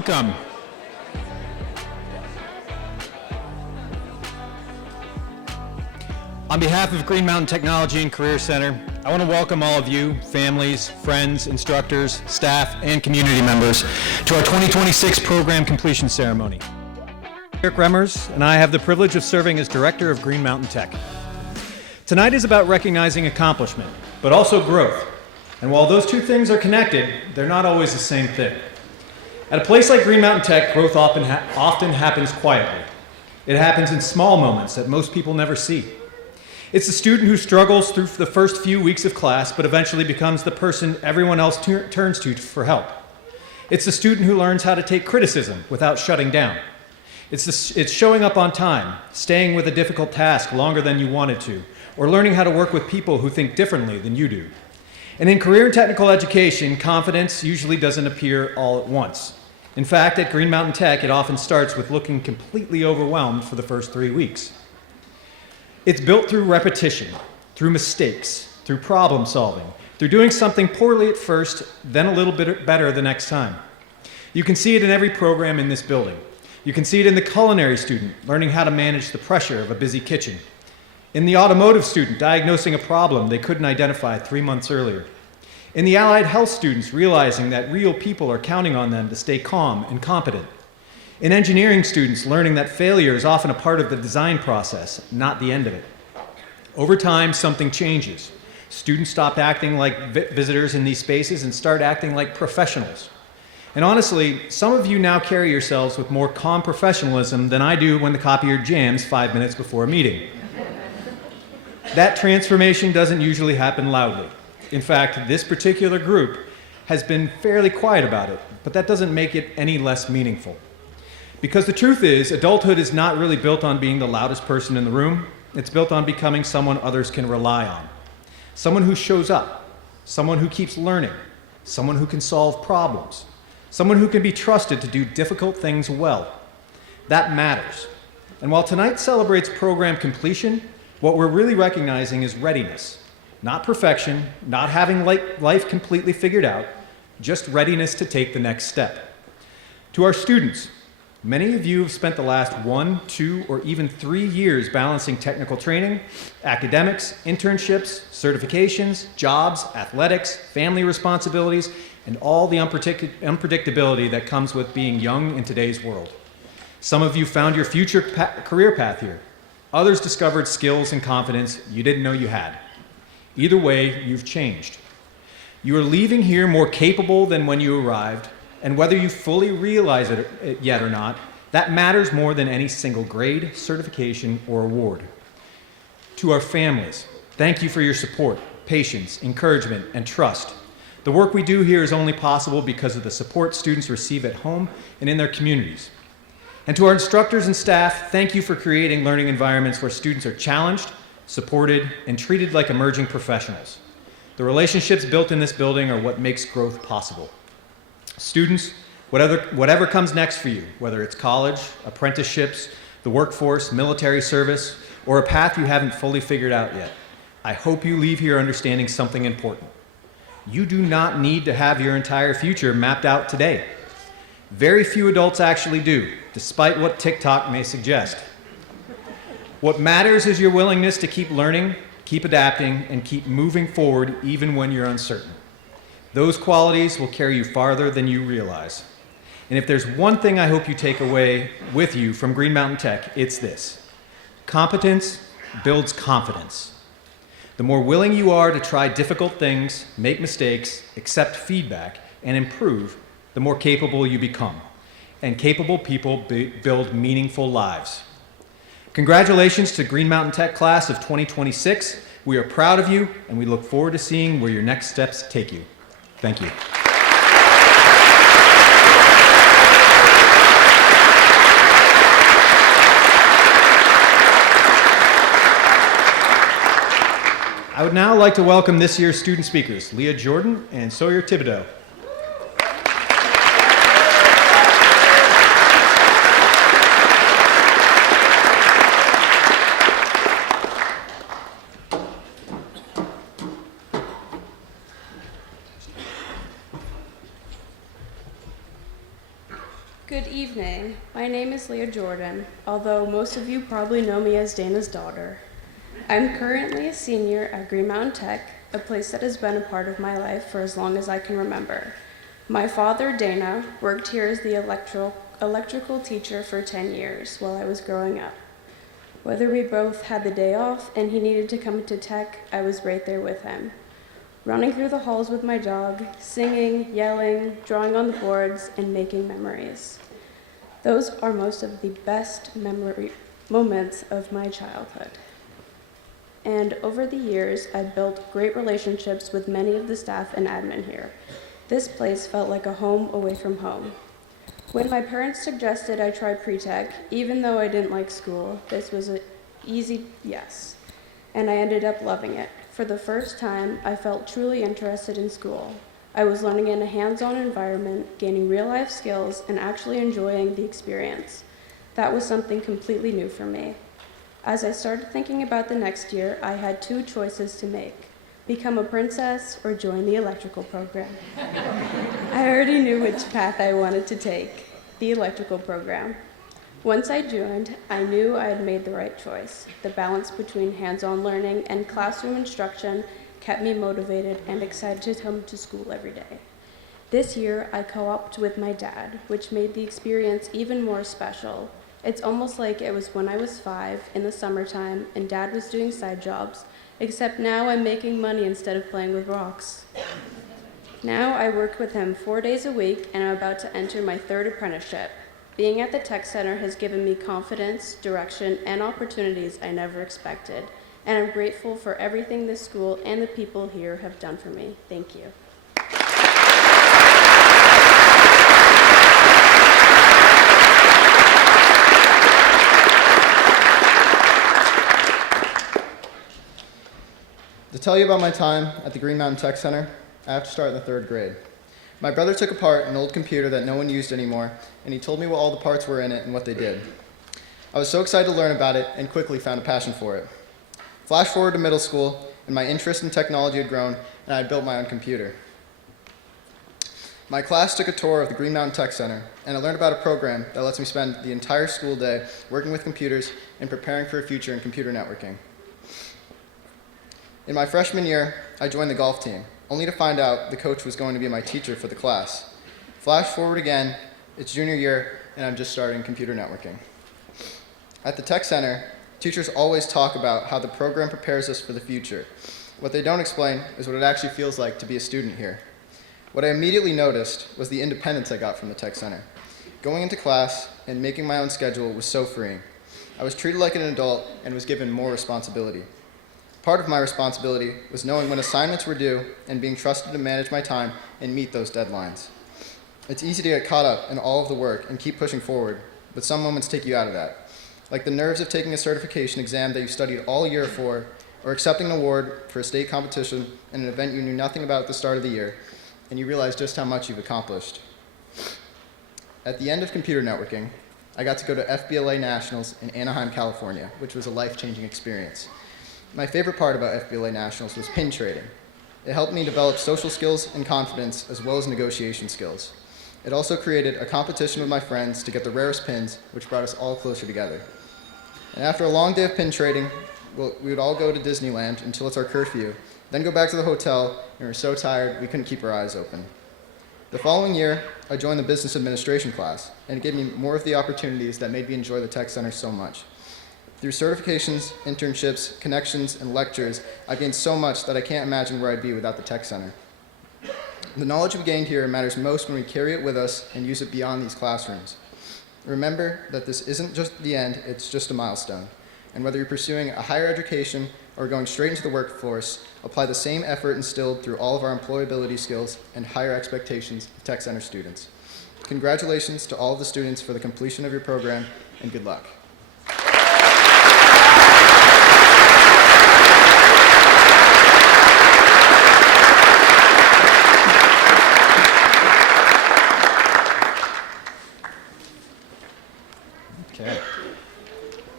welcome. On behalf of Green Mountain Technology and Career Center, I want to welcome all of you, families, friends, instructors, staff, and community members to our 2026 program completion ceremony. Eric Remmers and I have the privilege of serving as Director of Green Mountain Tech. Tonight is about recognizing accomplishment, but also growth. And while those two things are connected, they're not always the same thing. At a place like Green Mountain Tech, growth often happens quietly. It happens in small moments that most people never see. It's the student who struggles through the first few weeks of class, but eventually becomes the person everyone else turns to for help. It's the student who learns how to take criticism without shutting down. It's showing up on time, staying with a difficult task longer than you wanted to, or learning how to work with people who think differently than you do. And in career and technical education, confidence usually doesn't appear all at once. In fact, at Green Mountain Tech, it often starts with looking completely overwhelmed for the first 3 weeks. It's built through repetition, through mistakes, through problem solving, through doing something poorly at first, then a little bit better the next time. You can see it in every program in this building. You can see it in the culinary student, learning how to manage the pressure of a busy kitchen. In the automotive student, diagnosing a problem they couldn't identify 3 months earlier. In the allied health students, realizing that real people are counting on them to stay calm and competent. In engineering students, learning that failure is often a part of the design process, not the end of it. Over time, something changes. Students stop acting like visitors in these spaces and start acting like professionals. And honestly, some of you now carry yourselves with more calm professionalism than I do when the copier jams 5 minutes before a meeting. That transformation doesn't usually happen loudly. In fact, this particular group has been fairly quiet about it, but that doesn't make it any less meaningful. Because the truth is, adulthood is not really built on being the loudest person in the room. It's built on becoming someone others can rely on. Someone who shows up, someone who keeps learning, someone who can solve problems, someone who can be trusted to do difficult things well. That matters. And while tonight celebrates program completion, what we're really recognizing is readiness. Not perfection, not having life completely figured out, just readiness to take the next step. To our students, many of you have spent the last 1, 2, or even 3 years balancing technical training, academics, internships, certifications, jobs, athletics, family responsibilities, and all the unpredictability that comes with being young in today's world. Some of you found your future career path here. Others discovered skills and confidence you didn't know you had. Either way, you've changed. You are leaving here more capable than when you arrived, and whether you fully realize it yet or not, that matters more than any single grade, certification, or award. To our families, thank you for your support, patience, encouragement, and trust. The work we do here is only possible because of the support students receive at home and in their communities. And to our instructors and staff, thank you for creating learning environments where students are challenged, supported, and treated like emerging professionals. The relationships built in this building are what makes growth possible. Students, whatever comes next for you, whether it's college, apprenticeships, the workforce, military service, or a path you haven't fully figured out yet, I hope you leave here understanding something important. You do not need to have your entire future mapped out today. Very few adults actually do, despite what TikTok may suggest. What matters is your willingness to keep learning, keep adapting, and keep moving forward even when you're uncertain. Those qualities will carry you farther than you realize. And if there's one thing I hope you take away with you from Green Mountain Tech, it's this: competence builds confidence. The more willing you are to try difficult things, make mistakes, accept feedback, and improve, the more capable you become. And capable people build meaningful lives. Congratulations to Green Mountain Tech class of 2026. We are proud of you, and we look forward to seeing where your next steps take you. Thank you. I would now like to welcome this year's student speakers, Leah Jordan and Sawyer Thibodeau. Leah Jordan, although most of you probably know me as Dana's daughter. I'm currently a senior at Green Mountain Tech, a place that has been a part of my life for as long as I can remember. My father, Dana, worked here as the electrical teacher for 10 years while I was growing up. Whether we both had the day off and he needed to come to Tech, I was right there with him. Running through the halls with my dog, singing, yelling, drawing on the boards, and making memories. Those are most of the best moments of my childhood. And over the years, I've built great relationships with many of the staff and admin here. This place felt like a home away from home. When my parents suggested I try pre-tech, even though I didn't like school, this was an easy yes, and I ended up loving it. For the first time, I felt truly interested in school. I was learning in a hands-on environment, gaining real-life skills, and actually enjoying the experience. That was something completely new for me. As I started thinking about the next year, I had two choices to make: become a princess or join the electrical program. I already knew which path I wanted to take, the electrical program. Once I joined, I knew I had made the right choice. The balance between hands-on learning and classroom instruction kept me motivated and excited to come to school every day. This year, I co-opted with my dad, which made the experience even more special. It's almost like it was when I was 5 in the summertime and Dad was doing side jobs, except now I'm making money instead of playing with rocks. Now I work with him 4 days a week and I'm about to enter my 3rd apprenticeship. Being at the Tech Center has given me confidence, direction, and opportunities I never expected, and I'm grateful for everything this school and the people here have done for me. Thank you. To tell you about my time at the Green Mountain Tech Center, I have to start in the 3rd grade. My brother took apart an old computer that no one used anymore, and he told me what all the parts were in it and what they did. I was so excited to learn about it and quickly found a passion for it. Flash forward to middle school, and my interest in technology had grown, and I had built my own computer. My class took a tour of the Green Mountain Tech Center, and I learned about a program that lets me spend the entire school day working with computers and preparing for a future in computer networking. In my freshman year, I joined the golf team, only to find out the coach was going to be my teacher for the class. Flash forward again, it's junior year, and I'm just starting computer networking. At the Tech Center, teachers always talk about how the program prepares us for the future. What they don't explain is what it actually feels like to be a student here. What I immediately noticed was the independence I got from the Tech Center. Going into class and making my own schedule was so freeing. I was treated like an adult and was given more responsibility. Part of my responsibility was knowing when assignments were due and being trusted to manage my time and meet those deadlines. It's easy to get caught up in all of the work and keep pushing forward, but some moments take you out of that. Like the nerves of taking a certification exam that you studied all year for, or accepting an award for a state competition in an event you knew nothing about at the start of the year, and you realize just how much you've accomplished. At the end of computer networking, I got to go to FBLA Nationals in Anaheim, California, which was a life-changing experience. My favorite part about FBLA Nationals was pin trading. It helped me develop social skills and confidence, as well as negotiation skills. It also created a competition with my friends to get the rarest pins, which brought us all closer together. And after a long day of pin trading, we would all go to Disneyland until it's our curfew, then go back to the hotel, and we were so tired we couldn't keep our eyes open. The following year, I joined the business administration class, and it gave me more of the opportunities that made me enjoy the Tech Center so much. Through certifications, internships, connections, and lectures, I gained so much that I can't imagine where I'd be without the Tech Center. The knowledge we gained here matters most when we carry it with us and use it beyond these classrooms. Remember that this isn't just the end, it's just a milestone. And whether you're pursuing a higher education or going straight into the workforce, apply the same effort instilled through all of our employability skills and higher expectations of Tech Center students. Congratulations to all of the students for the completion of your program, and good luck.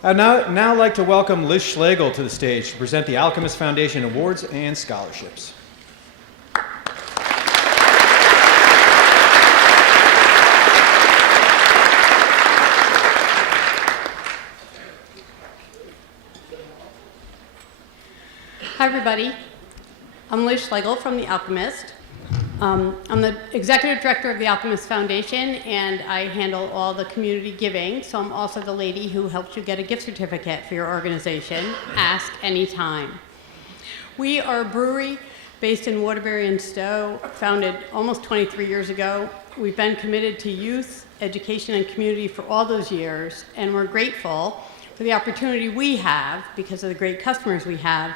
I'd now like to welcome Liz Schlegel to the stage to present the Alchemist Foundation Awards and Scholarships. Hi, everybody. I'm Liz Schlegel from The Alchemist. I'm the executive director of the Alchemist Foundation, and I handle all the community giving. So I'm also the lady who helps you get a gift certificate for your organization. Ask anytime. We are a brewery based in Waterbury and Stowe, founded almost 23 years ago. We've been committed to youth, education, and community for all those years, and we're grateful for the opportunity we have, because of the great customers we have,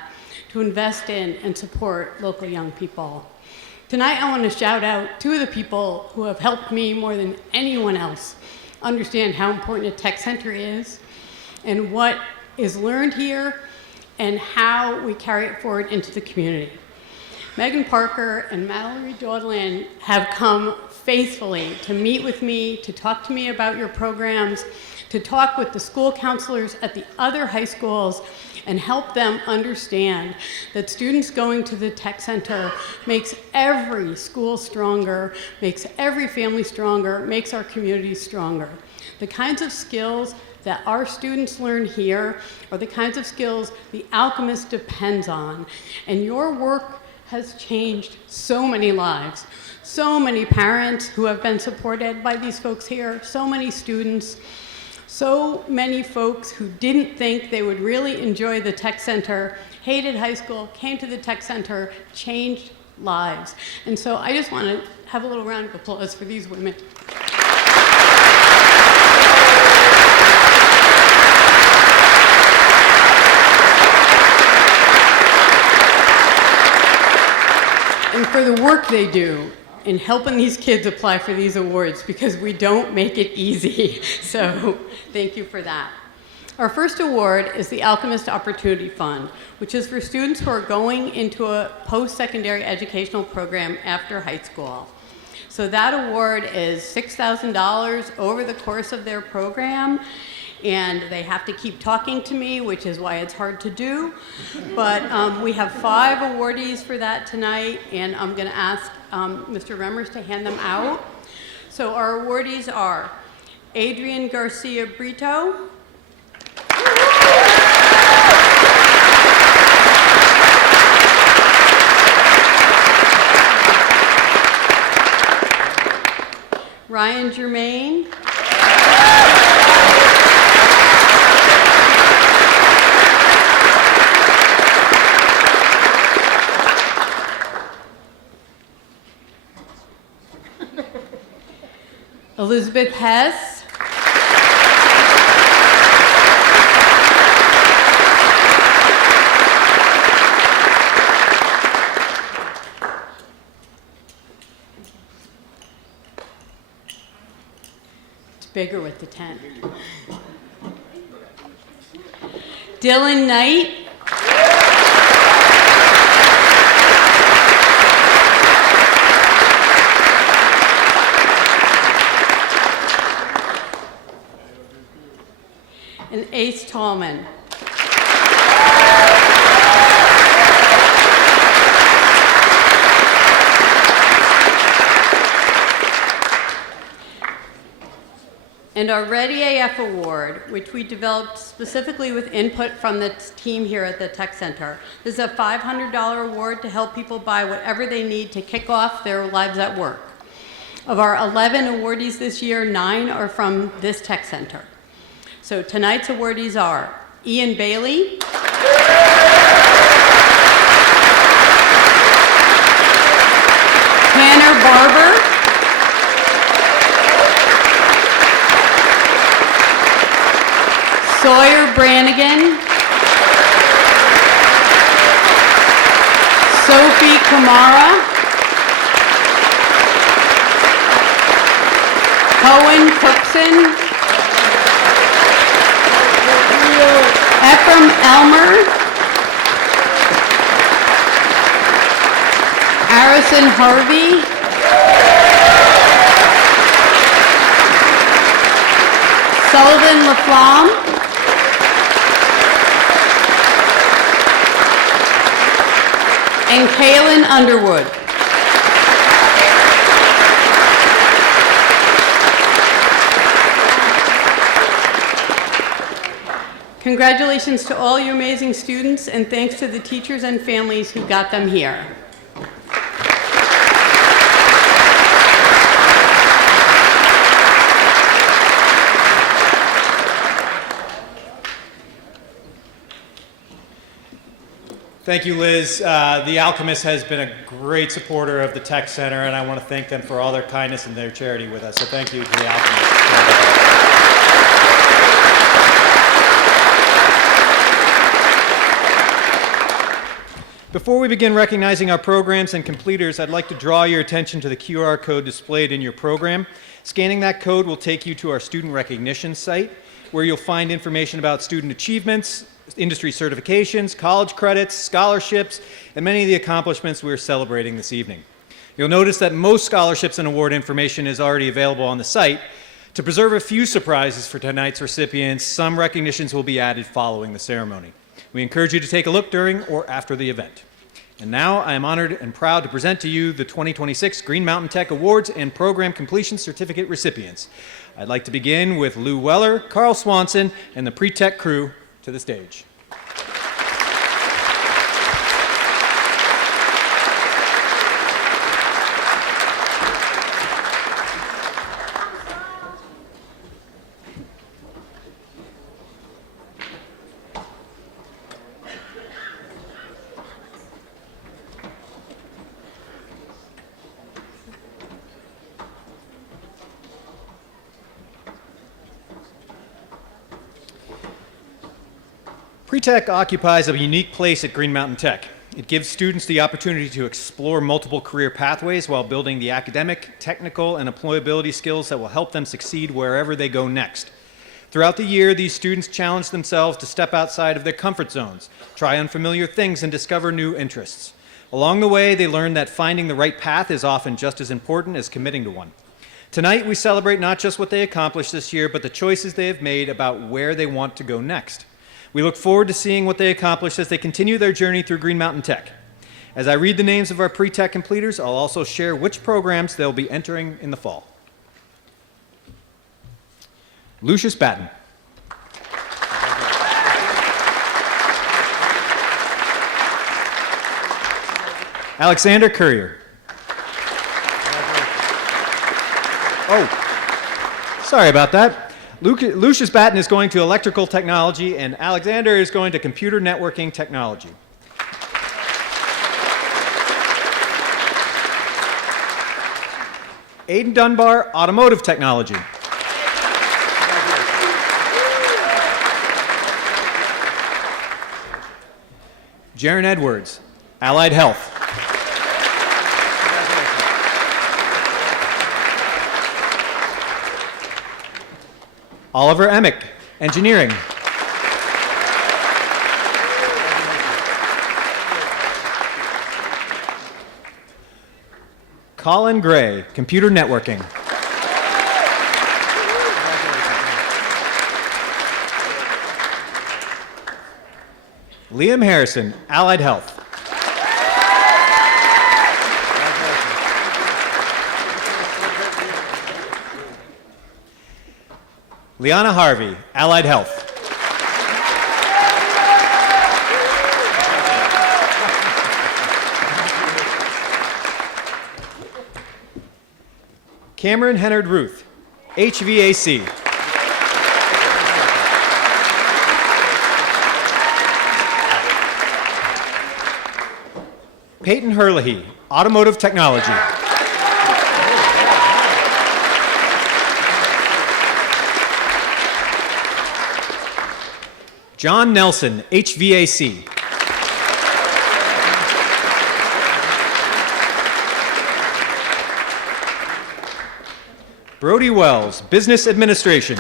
to invest in and support local young people. Tonight, I want to shout out two of the people who have helped me more than anyone else understand how important a tech center is and what is learned here and how we carry it forward into the community. Megan Parker and Mallory Dodland have come faithfully to meet with me, to talk to me about your programs, to talk with the school counselors at the other high schools and help them understand that students going to the tech center makes every school stronger, makes every family stronger, makes our community stronger. The kinds of skills that our students learn here are the kinds of skills the Alchemist depends on. And your work has changed so many lives. So many parents who have been supported by these folks here, so many students, so many folks who didn't think they would really enjoy the tech center, hated high school, came to the tech center, changed lives. And so I just want to have a little round of applause for these women. And for the work they do in helping these kids apply for these awards, because we don't make it easy. So thank you for that. Our first award is the Alchemist Opportunity Fund, which is for students who are going into a post-secondary educational program after high school. So that award is $6,000 over the course of their program, and they have to keep talking to me, which is why it's hard to do. But we have 5 awardees for that tonight, and I'm going to ask Mr. Remmers to hand them out. So our awardees are Adrian Garcia Brito, Ryan Germain, Elizabeth Hess, it's bigger with the 10. Dylan Knight, and Ace Tallman. And our Ready AF Award, which we developed specifically with input from the team here at the Tech Center. This is a $500 award to help people buy whatever they need to kick off their lives at work. Of our 11 awardees this year, 9 are from this Tech Center. So tonight's awardees are Ian Bailey, Tanner Barber, Sawyer Brannigan, Sophie Kamara, Cohen Cookson, Ephraim Elmer, Harrison Harvey, Sullivan LaFlamme, and Kaylin Underwood. Congratulations to all you amazing students, and thanks to the teachers and families who got them here. Thank you, Liz. The Alchemist has been a great supporter of the Tech Center, and I want to thank them for all their kindness and their charity with us. So thank you to the Alchemist. Before we begin recognizing our programs and completers, I'd like to draw your attention to the QR code displayed in your program. Scanning that code will take you to our student recognition site, where you'll find information about student achievements, industry certifications, college credits, scholarships, and many of the accomplishments we're celebrating this evening. You'll notice that most scholarships and award information is already available on the site. To preserve a few surprises for tonight's recipients, some recognitions will be added following the ceremony. We encourage you to take a look during or after the event. And now I am honored and proud to present to you the 2026 Green Mountain Tech Awards and Program Completion Certificate recipients. I'd like to begin with Lou Weller, Carl Swanson, and the pre-tech crew to the stage. Pre-Tech occupies a unique place at Green Mountain Tech. It gives students the opportunity to explore multiple career pathways while building the academic, technical, and employability skills that will help them succeed wherever they go next. Throughout the year, these students challenge themselves to step outside of their comfort zones, try unfamiliar things, and discover new interests. Along the way, they learn that finding the right path is often just as important as committing to one. Tonight, we celebrate not just what they accomplished this year, but the choices they have made about where they want to go next. We look forward to seeing what they accomplish as they continue their journey through Green Mountain Tech. As I read the names of our pre-tech completers, I'll also share which programs they'll be entering in the fall. Lucius Batten. Alexander Courier. Oh, sorry about that. Lucius Batten is going to electrical technology, and Alexander is going to computer networking technology. Aiden Dunbar, automotive technology. Jaron Edwards, allied health. Oliver Emick, engineering. Colin Gray, computer networking. Liam Harrison, allied health. Liana Harvey, allied health. Cameron Hennard Ruth, HVAC. Peyton Herlihy, automotive technology. John Nelson, HVAC. Brody Wells, business administration.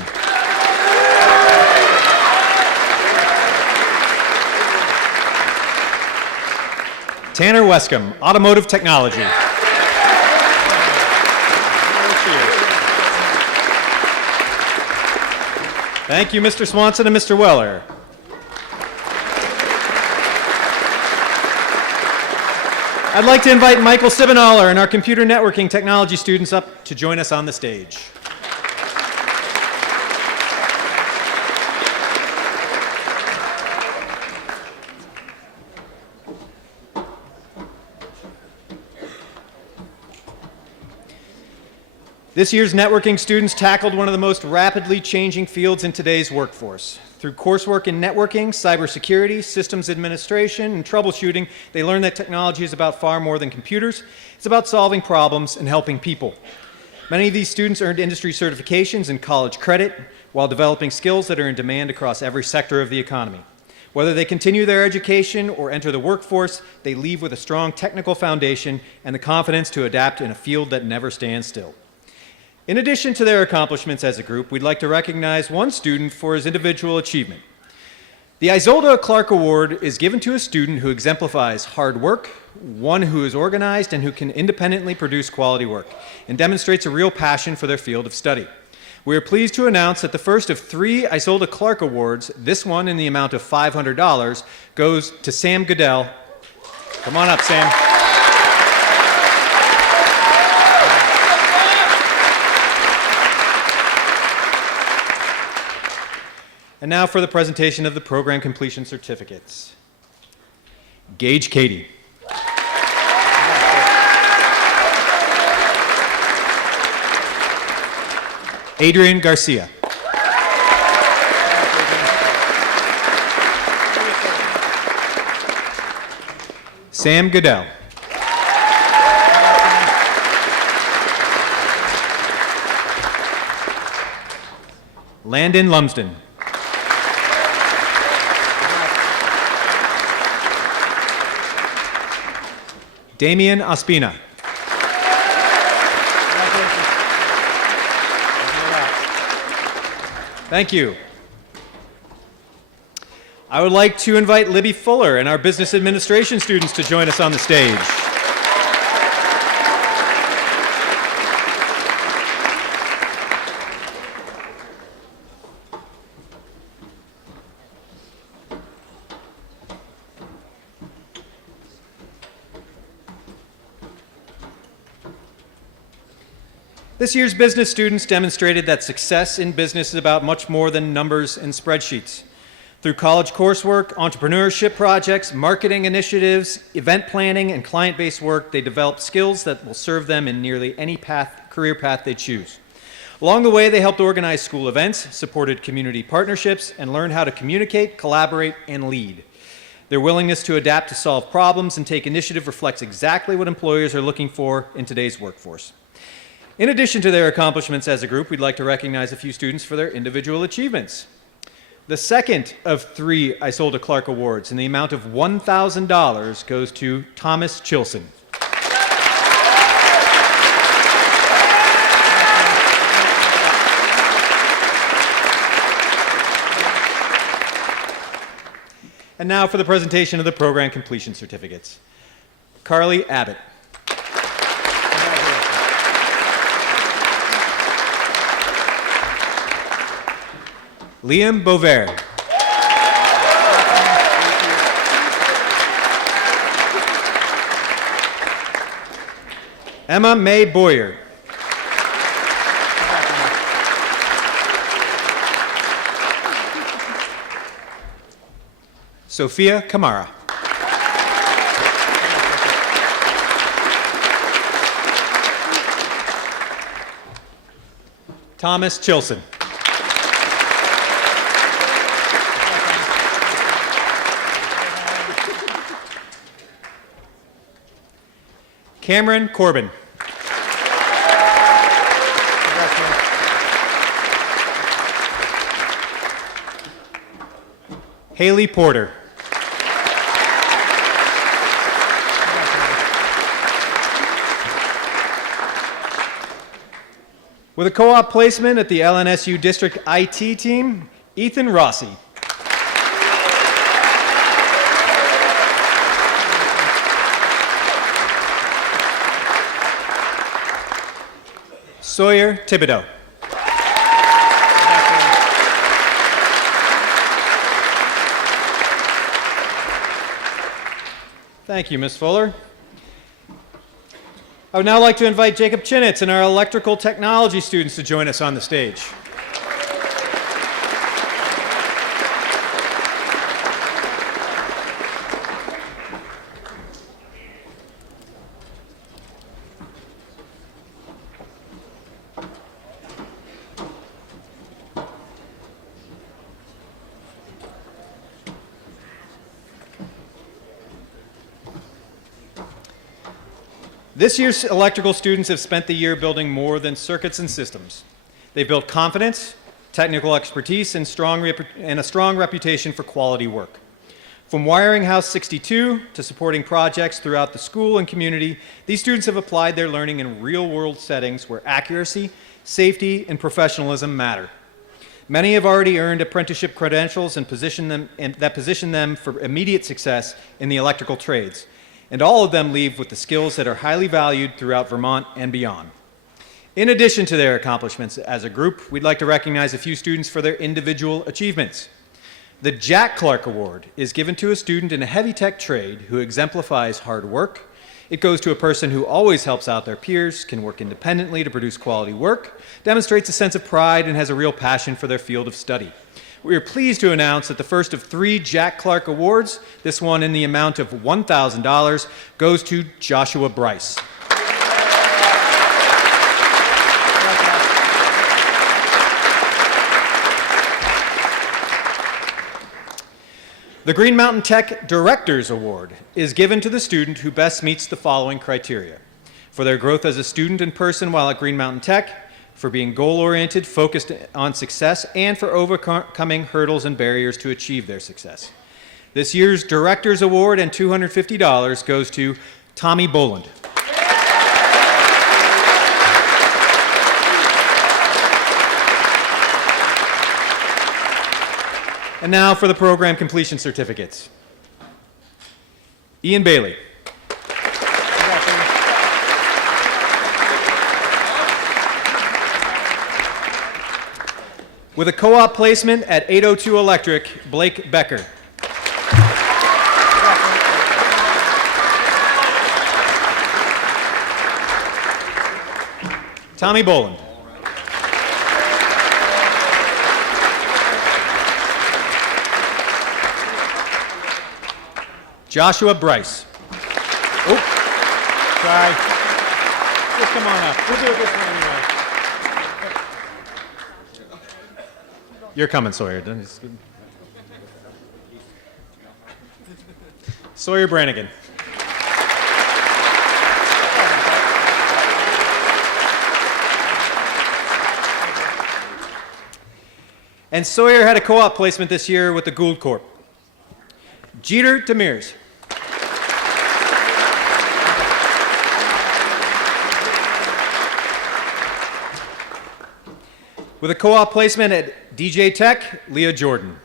Tanner Wescombe, automotive technology. Thank you, Mr. Swanson and Mr. Weller. I'd like to invite Michael Sibinaller and our computer networking technology students up to join us on the stage. This year's networking students tackled one of the most rapidly changing fields in today's workforce. Through coursework in networking, cybersecurity, systems administration, and troubleshooting, they learned that technology is about far more than computers. It's about solving problems and helping people. Many of these students earned industry certifications and college credit while developing skills that are in demand across every sector of the economy. Whether they continue their education or enter the workforce, they leave with a strong technical foundation and the confidence to adapt in a field that never stands still. In addition to their accomplishments as a group, we'd like to recognize one student for his individual achievement. The Isolde Clark Award is given to a student who exemplifies hard work, one who is organized and who can independently produce quality work, and demonstrates a real passion for their field of study. We are pleased to announce that the first of 3 Isolde Clark Awards, this one in the amount of $500, goes to Sam Goodell. Come on up, Sam. And now for the presentation of the program completion certificates. Gage Cady. Adrian Garcia. Sam Goodell. Landon Lumsden. Damian Ospina. Thank you. I would like to invite Libby Fuller and our business administration students to join us on the stage. This year's business students demonstrated that success in business is about much more than numbers and spreadsheets. Through college coursework, entrepreneurship projects, marketing initiatives, event planning, and client-based work, they developed skills that will serve them in nearly any career path they choose. Along the way, they helped organize school events, supported community partnerships, and learned how to communicate, collaborate, and lead. Their willingness to adapt to solve problems and take initiative reflects exactly what employers are looking for in today's workforce. In addition to their accomplishments as a group, we'd like to recognize a few students for their individual achievements. The second of 3 Isolde Clark Awards in the amount of $1,000 goes to Thomas Chilson. And now for the presentation of the program completion certificates. Carly Abbott. Liam Bover. Emma Mae Boyer. Sophia Kamara. Thomas Chilson. Cameron Corbin. Haley Porter. With a co-op placement at the LNSU District IT team, Ethan Rossi. Sawyer Thibodeau. Thank you, Ms. Fuller. I would now like to invite Jacob Chinitz and our electrical technology students to join us on the stage. This year's electrical students have spent the year building more than circuits and systems. They've built confidence, technical expertise, and a strong reputation for quality work. From wiring House 62 to supporting projects throughout the school and community, these students have applied their learning in real-world settings where accuracy, safety, and professionalism matter. Many have already earned apprenticeship credentials that position them for immediate success in the electrical trades, and all of them leave with the skills that are highly valued throughout Vermont and beyond. In addition to their accomplishments as a group, we'd like to recognize a few students for their individual achievements. The Jack Clark Award is given to a student in a heavy tech trade who exemplifies hard work. It goes to a person who always helps out their peers, can work independently to produce quality work, demonstrates a sense of pride, and has a real passion for their field of study. We are pleased to announce that the first of 3 Jack Clark Awards, this one in the amount of $1,000, goes to Joshua Bryce. The Green Mountain Tech Directors Award is given to the student who best meets the following criteria: for their growth as a student and person while at Green Mountain Tech, for being goal-oriented, focused on success, and for overcoming hurdles and barriers to achieve their success. This year's Directors Award and $250 goes to Tommy Boland. And now for the program completion certificates. Ian Bailey. With a co-op placement at 802 Electric, Blake Becker. Tommy Boland. Joshua Bryce. Oh, sorry. Just come on up. We'll do it this one anyway. You're coming, Sawyer. Sawyer Brannigan. And Sawyer had a co-op placement this year with the Gould Corp. Jeter Demirs. With a co-op placement at DJ Tech, Leah Jordan.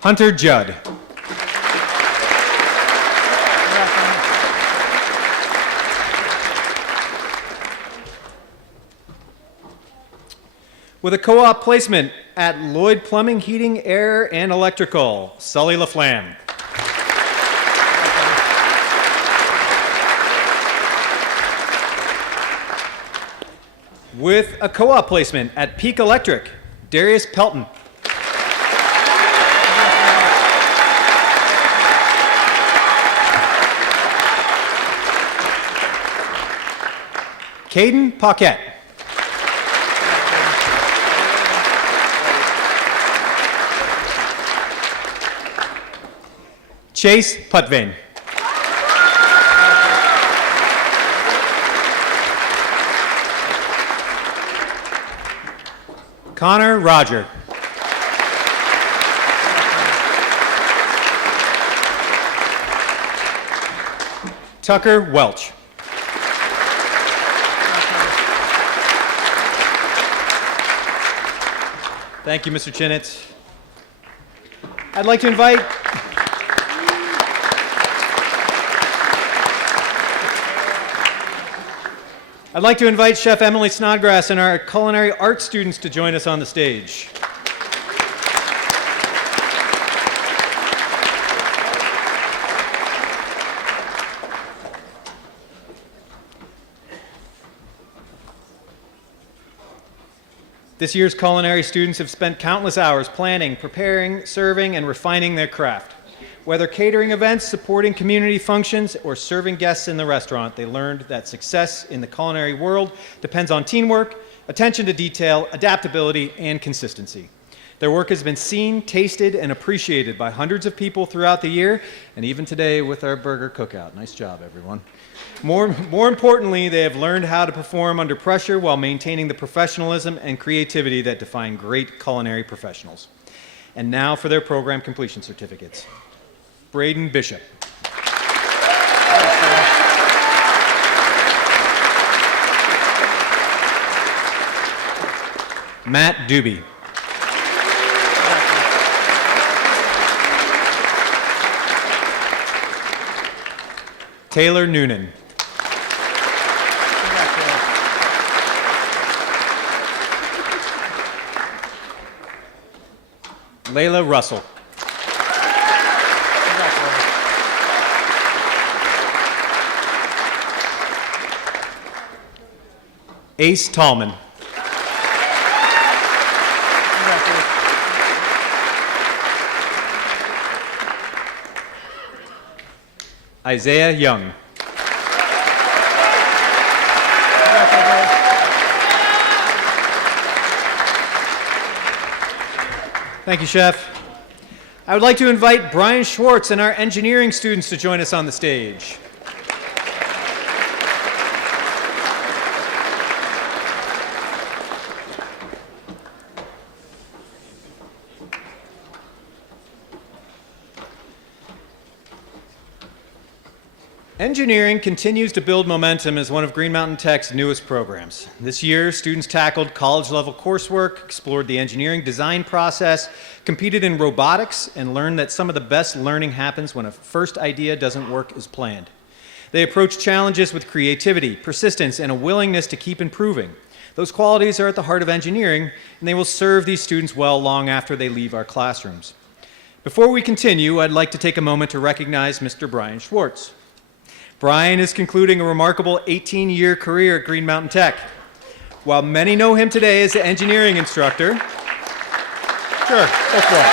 Hunter Judd. With a co-op placement at Lloyd Plumbing, Heating, Air, and Electrical, Sully LaFlamme. With a co-op placement at Peak Electric, Darius Pelton. Caden Paquette. Chase Putvane. Connor Roger. Tucker Welch. Thank you, Mr. Chinitz. I'd like to invite Chef Emily Snodgrass and our culinary arts students to join us on the stage. This year's culinary students have spent countless hours planning, preparing, serving, and refining their craft. Whether catering events, supporting community functions, or serving guests in the restaurant, they learned that success in the culinary world depends on teamwork, attention to detail, adaptability, and consistency. Their work has been seen, tasted, and appreciated by hundreds of people throughout the year, and even today with our burger cookout. Nice job, everyone. More importantly, they have learned how to perform under pressure while maintaining the professionalism and creativity that define great culinary professionals. And now for their program completion certificates. Braden Bishop. Matt Doobie. Taylor Noonan. Layla Russell. Ace Tallman. Isaiah Young. Thank you, Chef. I would like to invite Brian Schwartz and our engineering students to join us on the stage. Engineering continues to build momentum as one of Green Mountain Tech's newest programs. This year, students tackled college-level coursework, explored the engineering design process, competed in robotics, and learned that some of the best learning happens when a first idea doesn't work as planned. They approached challenges with creativity, persistence, and a willingness to keep improving. Those qualities are at the heart of engineering, and they will serve these students well long after they leave our classrooms. Before we continue, I'd like to take a moment to recognize Mr. Brian Schwartz. Brian is concluding a remarkable 18-year career at Green Mountain Tech. While many know him today as the engineering instructor, sure, go for it.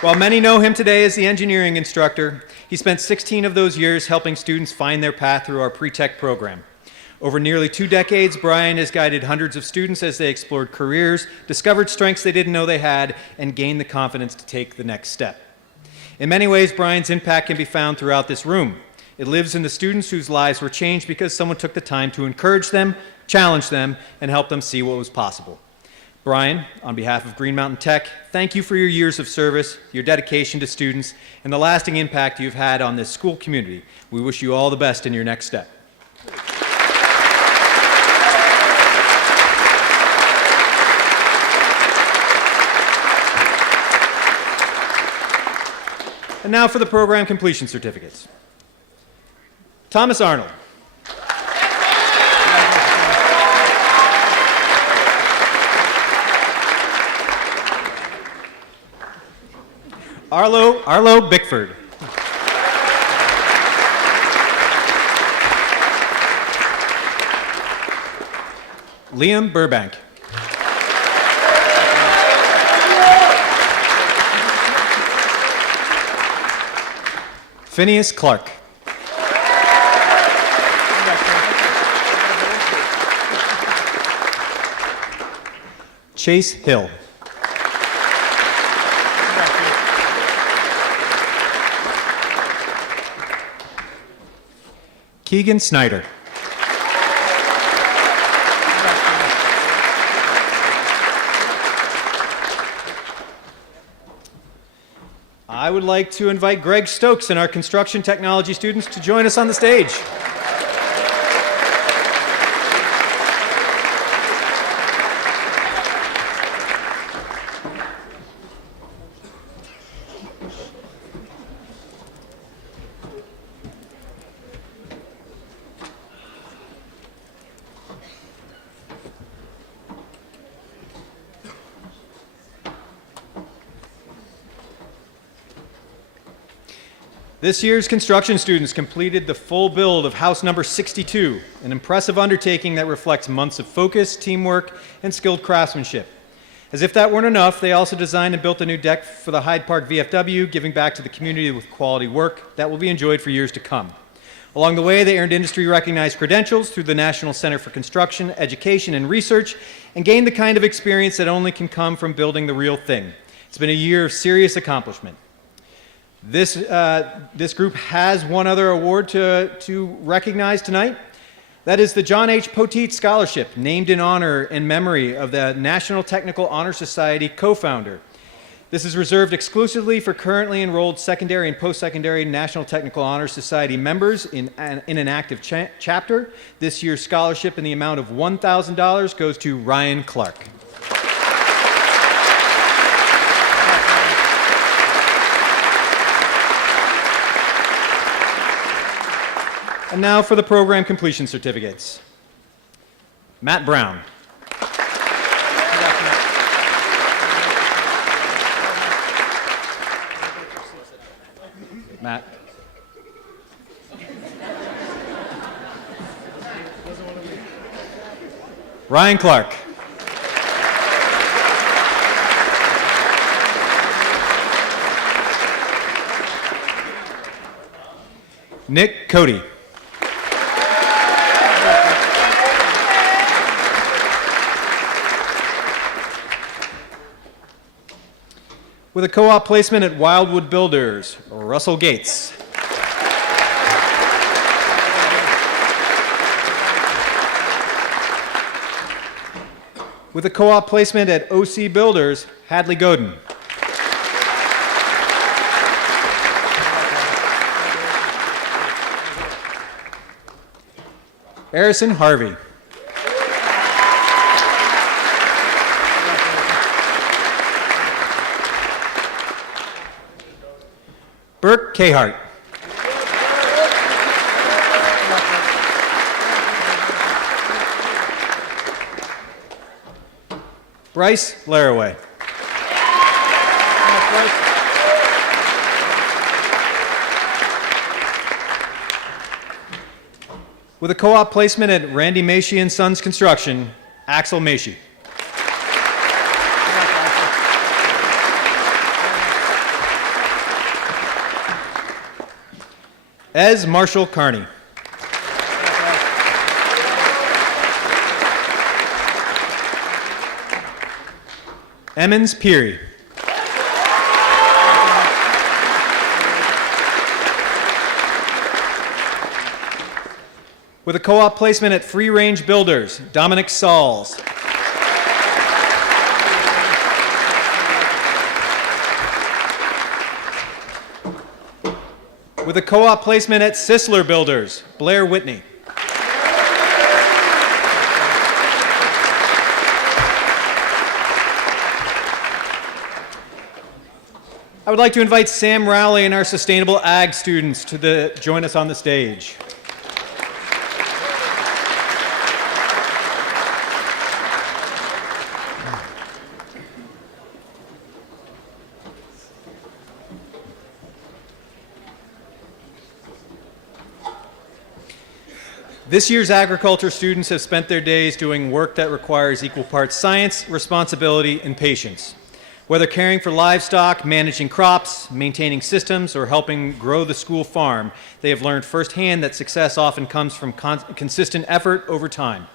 While many know him today as the engineering instructor, he spent 16 of those years helping students find their path through our pre-tech program. Over nearly 2 decades, Brian has guided hundreds of students as they explored careers, discovered strengths they didn't know they had, and gained the confidence to take the next step. In many ways, Brian's impact can be found throughout this room. It lives in the students whose lives were changed because someone took the time to encourage them, challenge them, and help them see what was possible. Brian, on behalf of Green Mountain Tech, thank you for your years of service, your dedication to students, and the lasting impact you've had on this school community. We wish you all the best in your next step. And now for the program completion certificates. Thomas Arnold. Arlo Bickford. Liam Burbank. Phineas Clark. Chase Hill. Keegan Snyder. I would like to invite Greg Stokes and our construction technology students to join us on the stage. This year's construction students completed the full build of house number 62, an impressive undertaking that reflects months of focus, teamwork, and skilled craftsmanship. As if that weren't enough, they also designed and built a new deck for the Hyde Park VFW, giving back to the community with quality work that will be enjoyed for years to come. Along the way, they earned industry-recognized credentials through the National Center for Construction, Education, and Research, and gained the kind of experience that only can come from building the real thing. It's been a year of serious accomplishment. This group has one other award to recognize tonight. That is the John H. Poteet Scholarship, named in honor and memory of the National Technical Honor Society co-founder. This is reserved exclusively for currently enrolled secondary and post-secondary National Technical Honor Society members in an active chapter. This year's scholarship in the amount of $1,000 goes to Ryan Clark. And now for the program completion certificates. Matt Brown. Matt. Ryan Clark. Nick Cody. With a co-op placement at Wildwood Builders, Russell Gates. With a co-op placement at OC Builders, Hadley Godin. Harrison Harvey. Burke Cahart. Bryce Laraway. With a co-op placement at Randy Macy and Sons Construction, Axel Macy. Ez Marshall Carney. Emmons Peary. With a co-op placement at Free Range Builders, Dominic Sauls. With a co-op placement at Sisler Builders, Blair Whitney. I would like to invite Sam Rowley and our Sustainable Ag students to join us on the stage. This year's agriculture students have spent their days doing work that requires equal parts science, responsibility, and patience. Whether caring for livestock, managing crops, maintaining systems, or helping grow the school farm, they have learned firsthand that success often comes from consistent effort over time.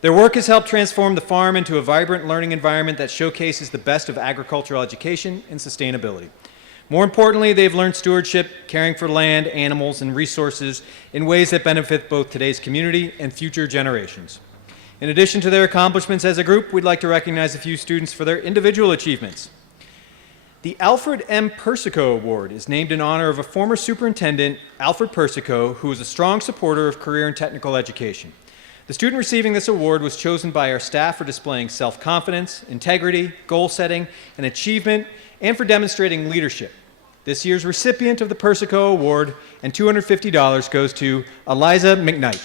Their work has helped transform the farm into a vibrant learning environment that showcases the best of agricultural education and sustainability. More importantly, they've learned stewardship, caring for land, animals, and resources in ways that benefit both today's community and future generations. In addition to their accomplishments as a group, we'd like to recognize a few students for their individual achievements. The Alfred M. Persico Award is named in honor of a former superintendent, Alfred Persico, who was a strong supporter of career and technical education. The student receiving this award was chosen by our staff for displaying self-confidence, integrity, goal setting, and achievement, and for demonstrating leadership. This year's recipient of the Persico Award and $250 goes to Eliza McKnight.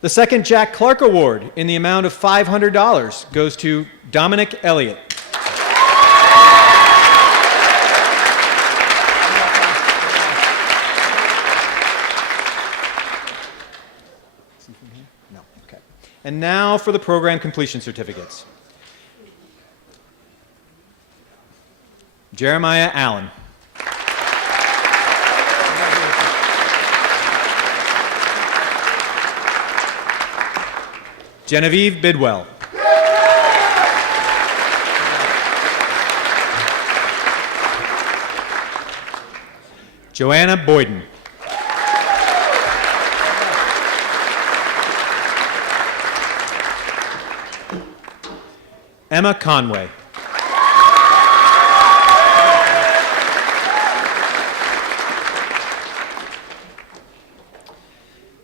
The second Jack Clark Award in the amount of $500 goes to Dominic Elliott. And now for the program completion certificates. Jeremiah Allen. Genevieve Bidwell. Joanna Boyden. Emma Conway.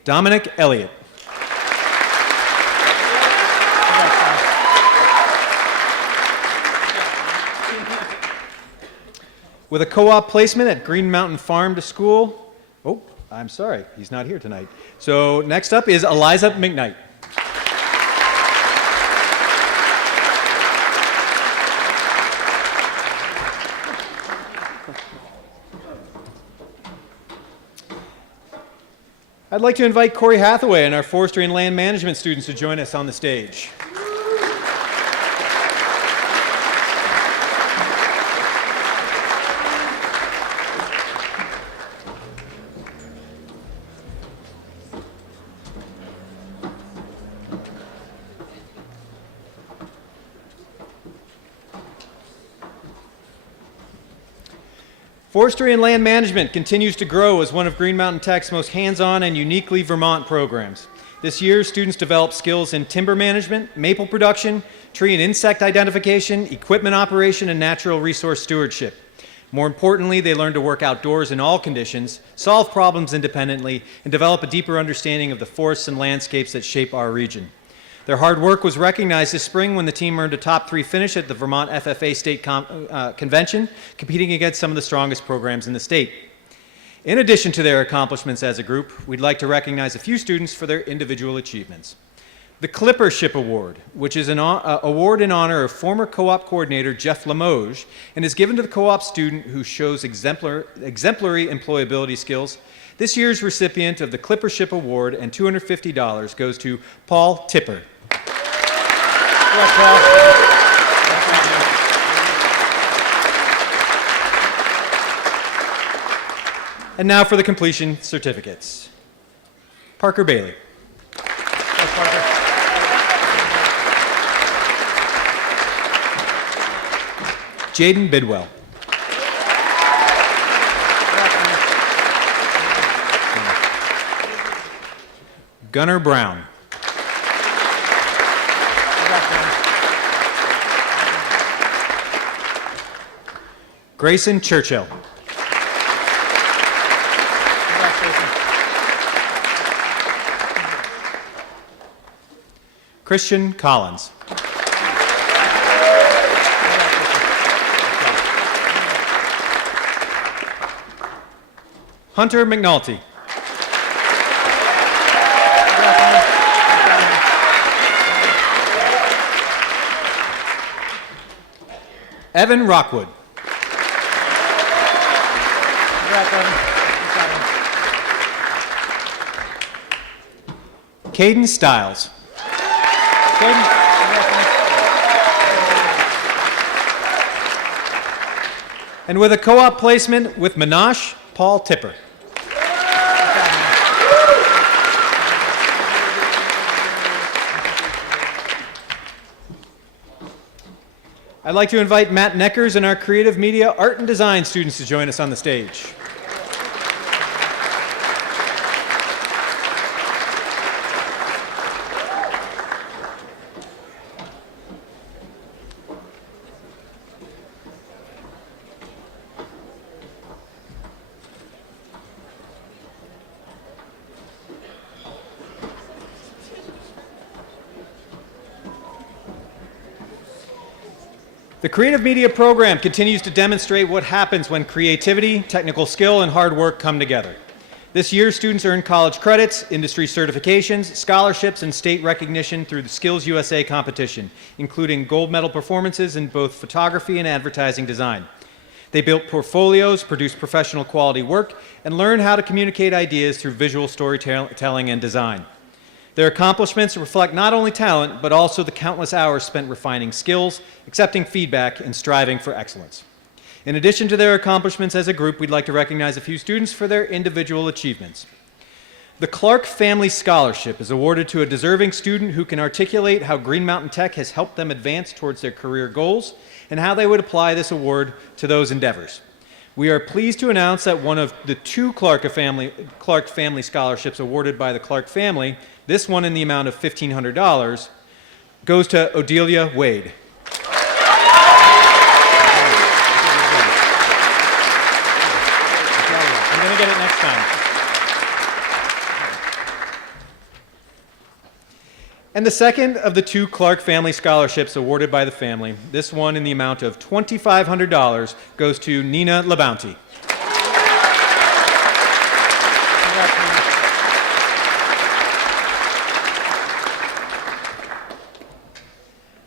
Dominic Elliott. With a co-op placement at Green Mountain Farm to School. Oh, I'm sorry, he's not here tonight. So next up is Eliza McKnight. I'd like to invite Corey Hathaway and our forestry and land management students to join us on the stage. Forestry and land management continues to grow as one of Green Mountain Tech's most hands-on and uniquely Vermont programs. This year, students develop skills in timber management, maple production, tree and insect identification, equipment operation, and natural resource stewardship. More importantly, they learn to work outdoors in all conditions, solve problems independently, and develop a deeper understanding of the forests and landscapes that shape our region. Their hard work was recognized this spring when the team earned a top 3 finish at the Vermont FFA State Convention, competing against some of the strongest programs in the state. In addition to their accomplishments as a group, we'd like to recognize a few students for their individual achievements. The Clippership Award, which is an award in honor of former co-op coordinator Jeff Limoges, and is given to the co-op student who shows exemplary employability skills. This year's recipient of the Clippership Award and $250 goes to Paul Tipper. And now for the completion certificates. Parker Bailey. Jaden Bidwell. Gunnar Brown. Grayson Churchill. Christian Collins. Hunter McNulty. Evan Rockwood. Caden Stiles. And with a co-op placement with Minash, Paul Tipper. I'd like to invite Matt Neckers and our creative media, art and design students to join us on the stage. The Creative Media program continues to demonstrate what happens when creativity, technical skill, and hard work come together. This year, students earn college credits, industry certifications, scholarships, and state recognition through the Skills USA competition, including gold medal performances in both photography and advertising design. They built portfolios, produced professional quality work, and learned how to communicate ideas through visual storytelling and design. Their accomplishments reflect not only talent, but also the countless hours spent refining skills, accepting feedback, and striving for excellence. In addition to their accomplishments as a group, we'd like to recognize a few students for their individual achievements. The Clark Family Scholarship is awarded to a deserving student who can articulate how Green Mountain Tech has helped them advance towards their career goals and how they would apply this award to those endeavors. We are pleased to announce that one of the two Clark Family Scholarships awarded by the Clark family, this one in the amount of $1,500, goes to Odelia Wade. I'm going to get it next time. And the second of the two Clark Family Scholarships awarded by the family, this one in the amount of $2,500, goes to Nina LaBounty.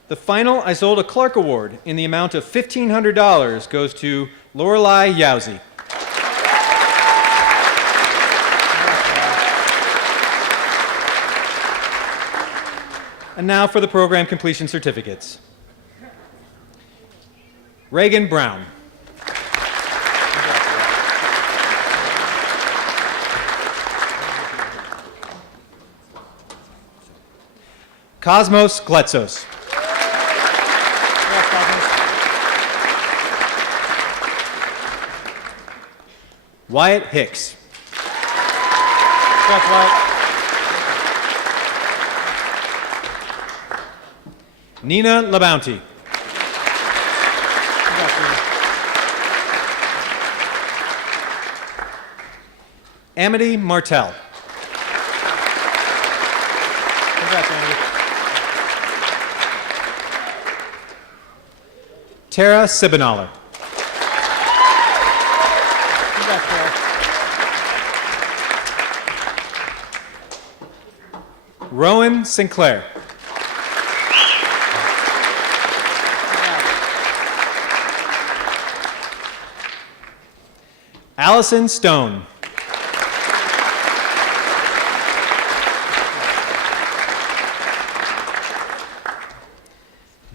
The final Isolde Clark Award in the amount of $1,500 goes to Lorelei Yowzy. And now for the program completion certificates. Reagan Brown. Cosmos Gletsos. Wyatt Hicks. Congrats, Wyatt. Nina LaBounty. Amity Martell. Congrats, Amity. Tara Sibinaler. Congrats, Tara. Rowan Sinclair. Allison Stone.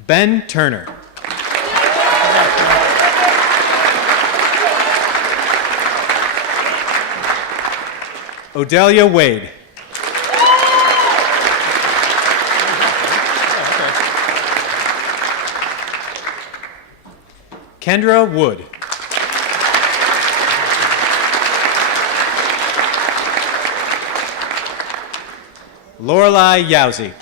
Ben Turner. Odelia Wade. Kendra Wood. Lorelei Yowzy.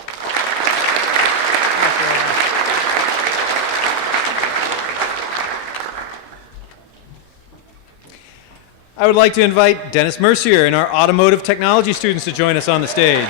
I would like to invite Dennis Mercier and our automotive technology students to join us on the stage.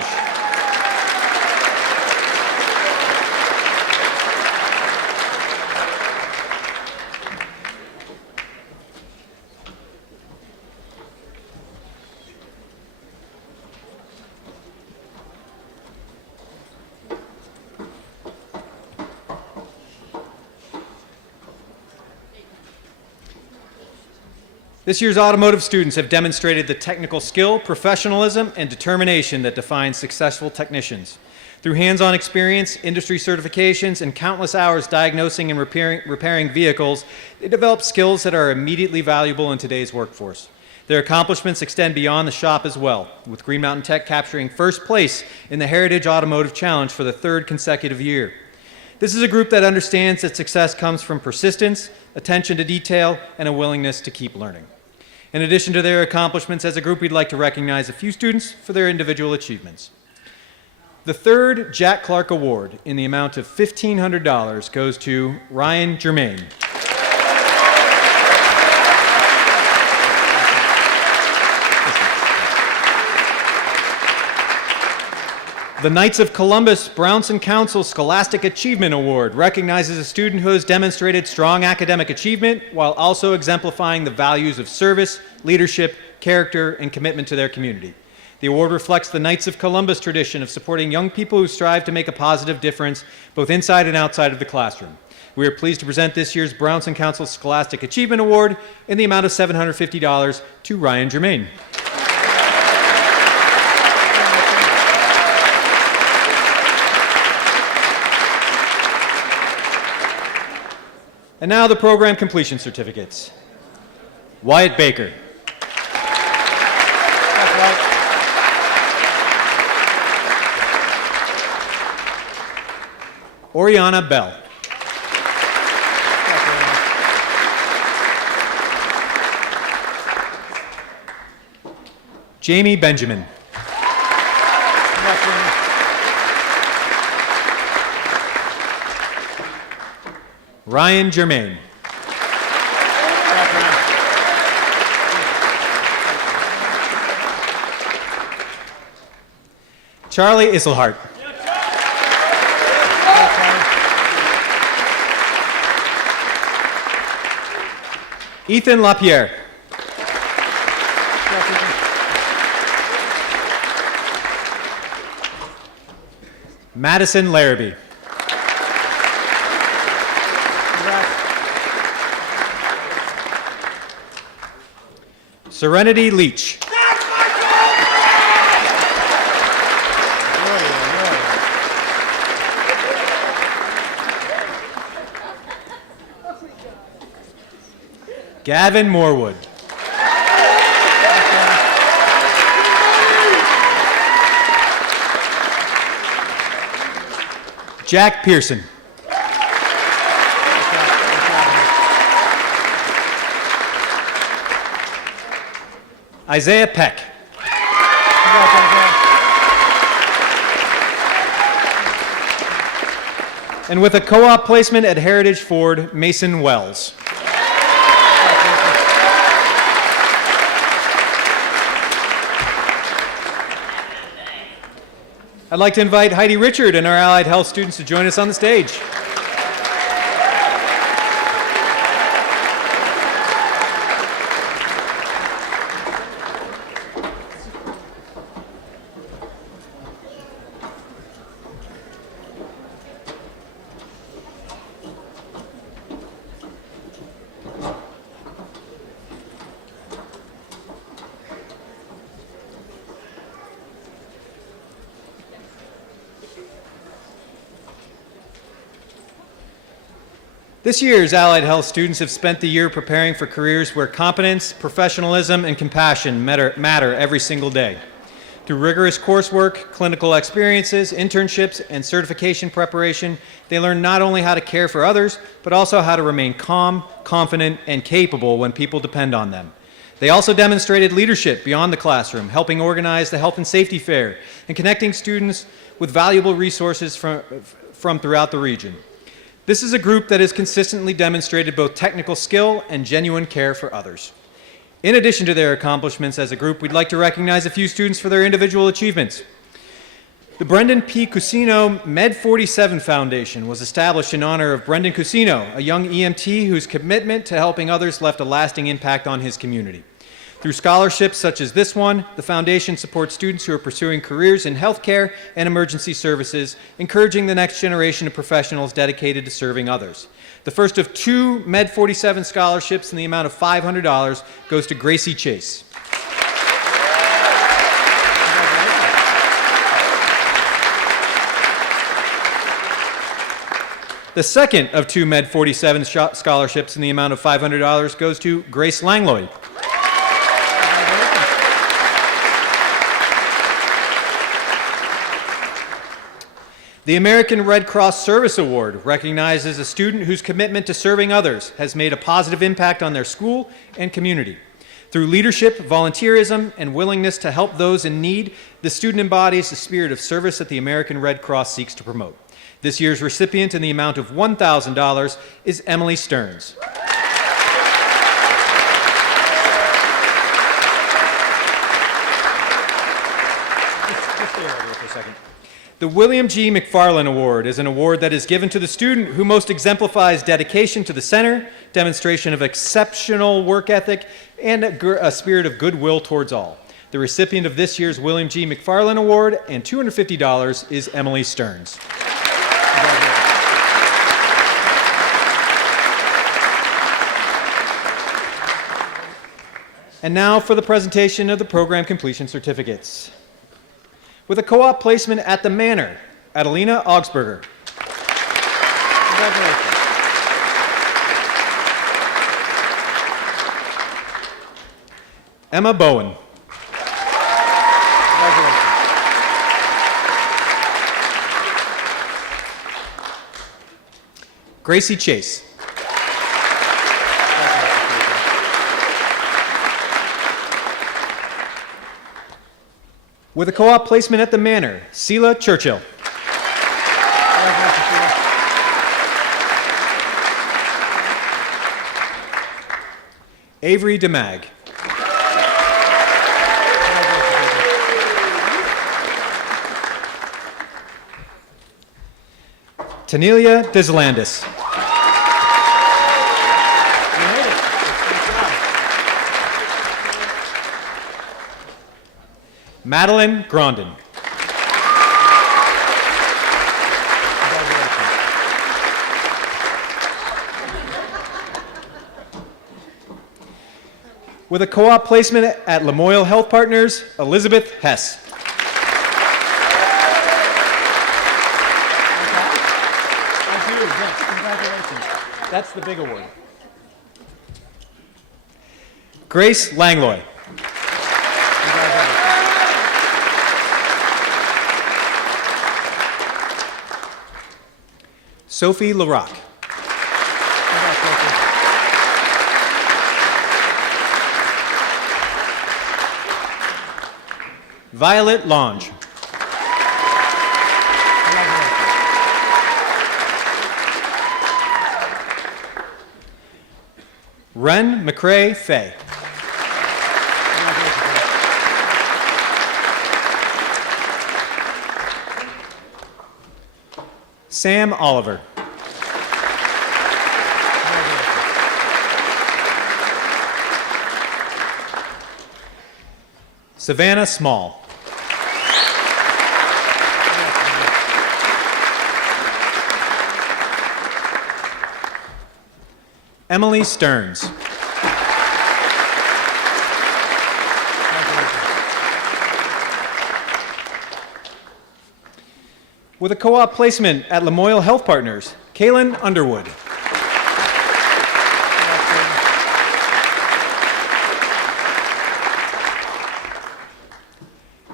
This year's automotive students have demonstrated the technical skill, professionalism, and determination that defines successful technicians. Through hands-on experience, industry certifications, and countless hours diagnosing and repairing vehicles, they develop skills that are immediately valuable in today's workforce. Their accomplishments extend beyond the shop as well, with Green Mountain Tech capturing first place in the Heritage Automotive Challenge for the third consecutive year. This is a group that understands that success comes from persistence, attention to detail, and a willingness to keep learning. In addition to their accomplishments as a group, we'd like to recognize a few students for their individual achievements. The third Jack Clark Award in the amount of $1,500 goes to Ryan Germain. The Knights of Columbus Brownson Council Scholastic Achievement Award recognizes a student who has demonstrated strong academic achievement while also exemplifying the values of service, leadership, character, and commitment to their community. The award reflects the Knights of Columbus tradition of supporting young people who strive to make a positive difference both inside and outside of the classroom. We are pleased to present this year's Brownson Council Scholastic Achievement Award in the amount of $750 to Ryan Germain. And now the program completion certificates. Wyatt Baker. Oriana Bell. Jamie Benjamin. Ryan Germain. Charlie Isselhart. Ethan LaPierre. Madison Larrabee. Serenity Leach. Gavin Morwood. Jack Pearson. Isaiah Peck. And with a co-op placement at Heritage Ford, Mason Wells. I'd like to invite Heidi Richard and our Allied Health students to join us on the stage. This year's Allied Health students have spent the year preparing for careers where competence, professionalism, and compassion matter every single day. Through rigorous coursework, clinical experiences, internships, and certification preparation, they learn not only how to care for others, but also how to remain calm, confident, and capable when people depend on them. They also demonstrated leadership beyond the classroom, helping organize the Health and Safety Fair and connecting students with valuable resources from throughout the region. This is a group that has consistently demonstrated both technical skill and genuine care for others. In addition to their accomplishments as a group, we'd like to recognize a few students for their individual achievements. The Brendan P. Cusino Med 47 Foundation was established in honor of Brendan Cusino, a young EMT whose commitment to helping others left a lasting impact on his community. Through scholarships such as this one, the foundation supports students who are pursuing careers in healthcare and emergency services, encouraging the next generation of professionals dedicated to serving others. The first of 2 Med 47 scholarships in the amount of $500 goes to Gracie Chase. The second of 2 Med 47 scholarships in the amount of $500 goes to Grace Langloy. The American Red Cross Service Award recognizes a student whose commitment to serving others has made a positive impact on their school and community. Through leadership, volunteerism, and willingness to help those in need, the student embodies the spirit of service that the American Red Cross seeks to promote. This year's recipient in the amount of $1,000 is Emily Stearns. The William G. McFarland Award is an award that is given to the student who most exemplifies dedication to the center, demonstration of exceptional work ethic, and a spirit of goodwill towards all. The recipient of this year's William G. McFarland Award and $250 is Emily Stearns. And now for the presentation of the program completion certificates. With a co-op placement at the Manor, Adelina Augsburger. Congratulations. Emma Bowen. Gracie Chase. With a co-op placement at the Manor, Sela Churchill. Avery DeMag. Tanelia Deslandis. Madeline Grondin. With a co-op placement at Lamoille Health Partners, Elizabeth Hess. Congratulations. That's the big award. Grace Langloy. Sophie Larocque. Violet Lange. Ren McCrae Fay. Sam Oliver. Savannah Small. Emily Stearns. With a co-op placement at Lamoille Health Partners, Kaylin Underwood.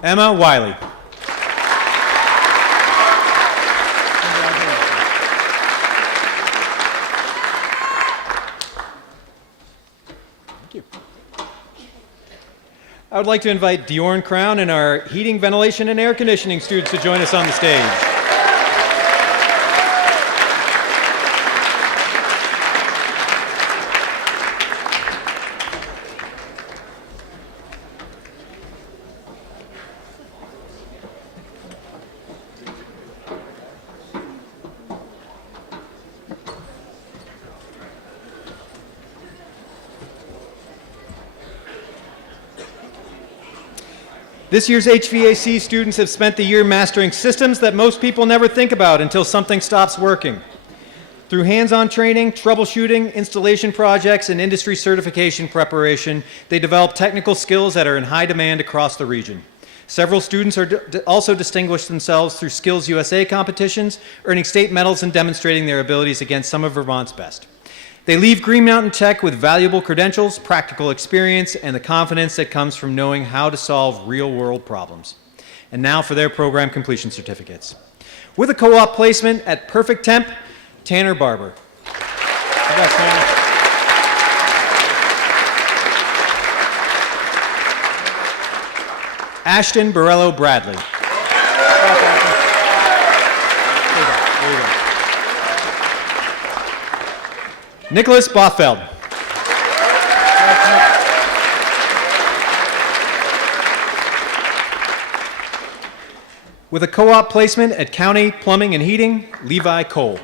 Emma Wiley. Thank you. I would like to invite Diorn Crown and our heating, ventilation, and air conditioning students to join us on the stage. This year's HVAC students have spent the year mastering systems that most people never think about until something stops working. Through hands-on training, troubleshooting, installation projects, and industry certification preparation, they develop technical skills that are in high demand across the region. Several students also distinguished themselves through Skills USA competitions, earning state medals and demonstrating their abilities against some of Vermont's best. They leave Green Mountain Tech with valuable credentials, practical experience, and the confidence that comes from knowing how to solve real-world problems. And now for their program completion certificates. With a co-op placement at Perfect Temp, Tanner Barber. Congrats, Tanner. Ashton Borello Bradley. There you go. Nicholas Bothfeld. With a co-op placement at County Plumbing and Heating, Levi Cole.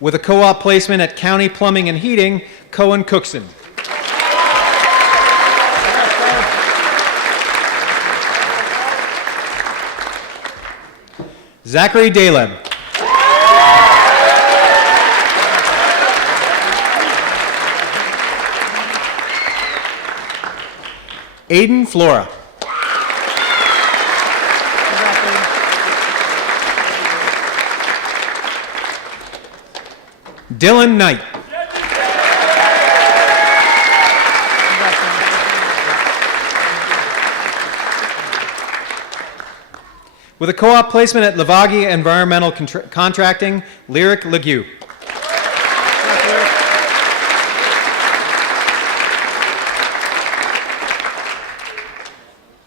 With a co-op placement at County Plumbing and Heating, Cohen Cookson. Zachary Daleb. Aiden Flora. Dylan Knight. With a co-op placement at Lavaghi Environmental Contracting, Lyric Legue.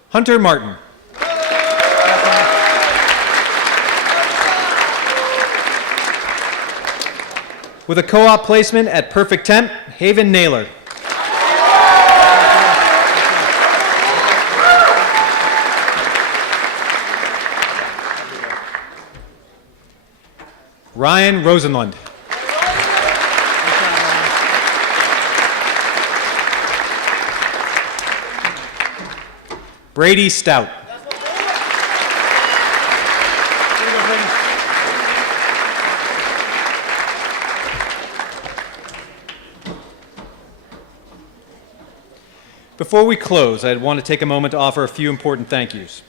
Hunter Martin. With a co-op placement at Perfect Temp, Haven Naylor. Ryan Rosenlund. Brady Stout. Before we close, I want to take a moment to offer a few important thank yous.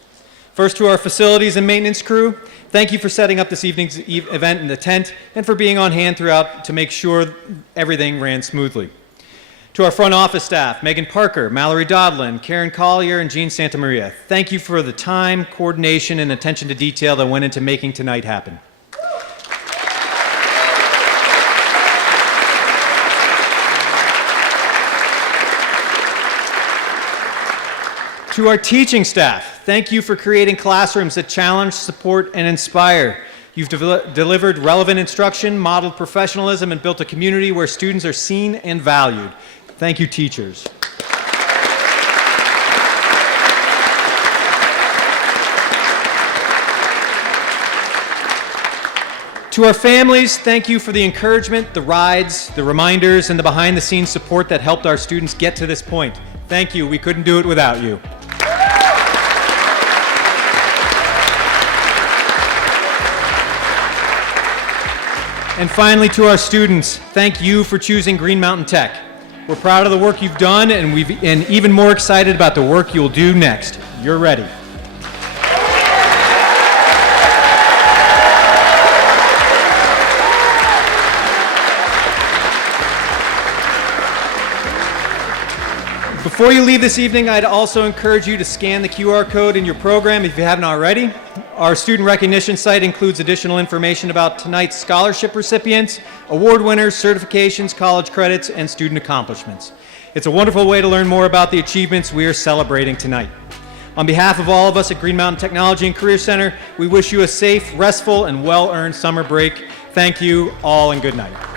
First, to our facilities and maintenance crew, thank you for setting up this evening's event in the tent and for being on hand throughout to make sure everything ran smoothly. To our front office staff, Megan Parker, Mallory Dodlin, Karen Collier, and Jean Santamaria, thank you for the time, coordination, and attention to detail that went into making tonight happen. To our teaching staff, thank you for creating classrooms that challenge, support, and inspire. You've delivered relevant instruction, modeled professionalism, and built a community where students are seen and valued. Thank you, teachers. To our families, thank you for the encouragement, the rides, the reminders, and the behind-the-scenes support that helped our students get to this point. Thank you. We couldn't do it without you. And finally, to our students, thank you for choosing Green Mountain Tech. We're proud of the work you've done, and even more excited about the work you'll do next. You're ready. Before you leave this evening, I'd also encourage you to scan the QR code in your program if you haven't already. Our student recognition site includes additional information about tonight's scholarship recipients, award winners, certifications, college credits, and student accomplishments. It's a wonderful way to learn more about the achievements we are celebrating tonight. On behalf of all of us at Green Mountain Technology and Career Center, we wish you a safe, restful, and well-earned summer break. Thank you all, and good night.